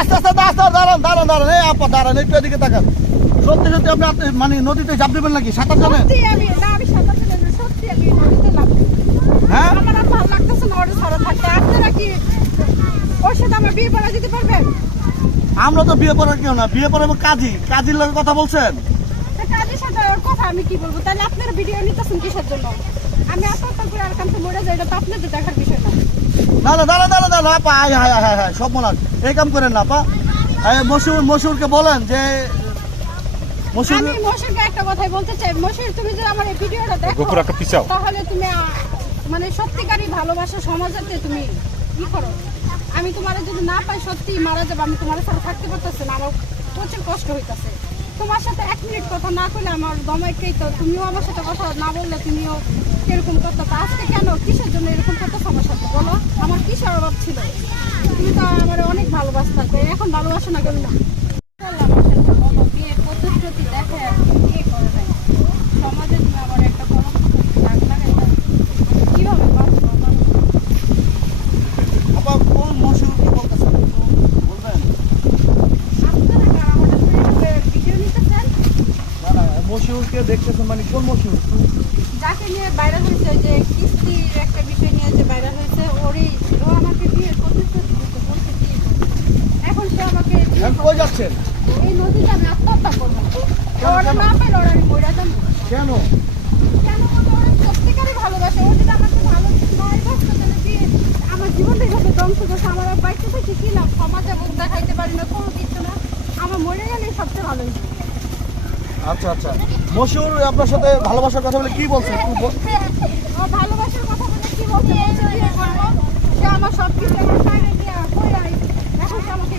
আস্তে আস্তে দাঁড়ান এই আপা দাঁড়ান, একটু এদিকে তাকান। সত্যি সত্যি আপনি মানে নদীতে ঝাঁপ দিবেন নাকি? সাঁতার জানেন? আমি সাঁতার জানি না, সত্যি আমি নদীতে লাফ দিব। হ্যাঁ, আমার আর ভালো লাগতেছে না ওটা ছাড়া থাকতে। আপনারা কি ওর সাথে আমার বিয়ে করা দিতে পারবেন? আমরা তো বিয়ে পড়ার কেউ না, বিয়ে পড়াবো কাজীর লোকের কথা বলছেন। কাজের সাথে ওর কথা আমি কি বলবো? তাহলে আপনারা ভিডিও নিতেছেন কিসের জন্য? আমি আত্মহত্যা করে আর কাছে মরে যাই, এটা তো আপনাদের দেখার বিষয় না। দাঁড়া আপা, হায় সব মনে এই কাম করেন না আপা। মশুরকে বলেন যে আমি মশুরকে একটা কথাই বলতে চাই, মশুর তুমি যদি আমার এই ভিডিওটা দেখো তাহলে তুমি মানে সত্যিকারই ভালোবাসা সমাজেতে তুমি কি করো। আমি তোমার যদি না পাই সত্যি মারা যাবো, আমি তোমার সাথে থাকতে পারতেছি না, আমার প্রচুর কষ্ট হইতেছে। তোমার সাথে 1 মিনিট কথা না করলে আমার দমাইকেই তো, তুমিও আমার সাথে কথা না বললে তুমিও কিরকম করতে। আজকে কেন কিসের জন্য এরকম করতে আমার সাথে বলো? আমার কিসের অভাব ছিল? তুমি তো আমার অনেক ভালোবাসতে, এখন ভালোবাসো না কেন না? বিয়ের প্রতিশ্রুতি দেখে বিয়ে করে দেয় সমাজে, তুমি আবার একটা কলঙ্ক দাগ লাগাই দাও, কিভাবে বাঁচবো? আপা কোন মশুর কি বলতেছেন বলবেন? আপনারা কারা হঠাৎ করে ভিডিও নিতেছেন? না মশুরকে দেখতেছেন মানে কোন মশুর? যাকে নিয়ে ভাইরাল হয়েছে, যে কিস্তির একটা বিষয় নিয়ে যে ভাইরাল হয়েছে, ও আমাকে বিয়ের প্রতিশ্রুতি দিতে বলছে বিয়ে করতে। এখন সে আমাকে কই যাচ্ছেন? এই নদীতে আমি আত্মহত্যা করবো। ওরা না পেলে ওরা আমি মরে যাবো। কেন? কেন বলতো? ওরা সত্যিকারই ভালোবাসে। ও যদি আমাকে ভালো নয় বাসতো তাহলে বিয়ে আমার জীবনটা এভাবে ধ্বংস করছে। আমার বাইকে থেকে কি লাভ? সমাজে মুখ দেখাইতে পারি না, কোনো কিছু না। আমার মরে গেলেই সবচেয়ে ভালো হয়েছে। আচ্ছা মশুর আপনার সাথে ভালোবাসার কথা বলে কি বলছে? ও ভালোবাসার কথা বলে কি বলছে? বলছে বিয়ে করবো। সে আমার সব কিছু আমার টাকা দিয়ে কই এখন সে আমাকে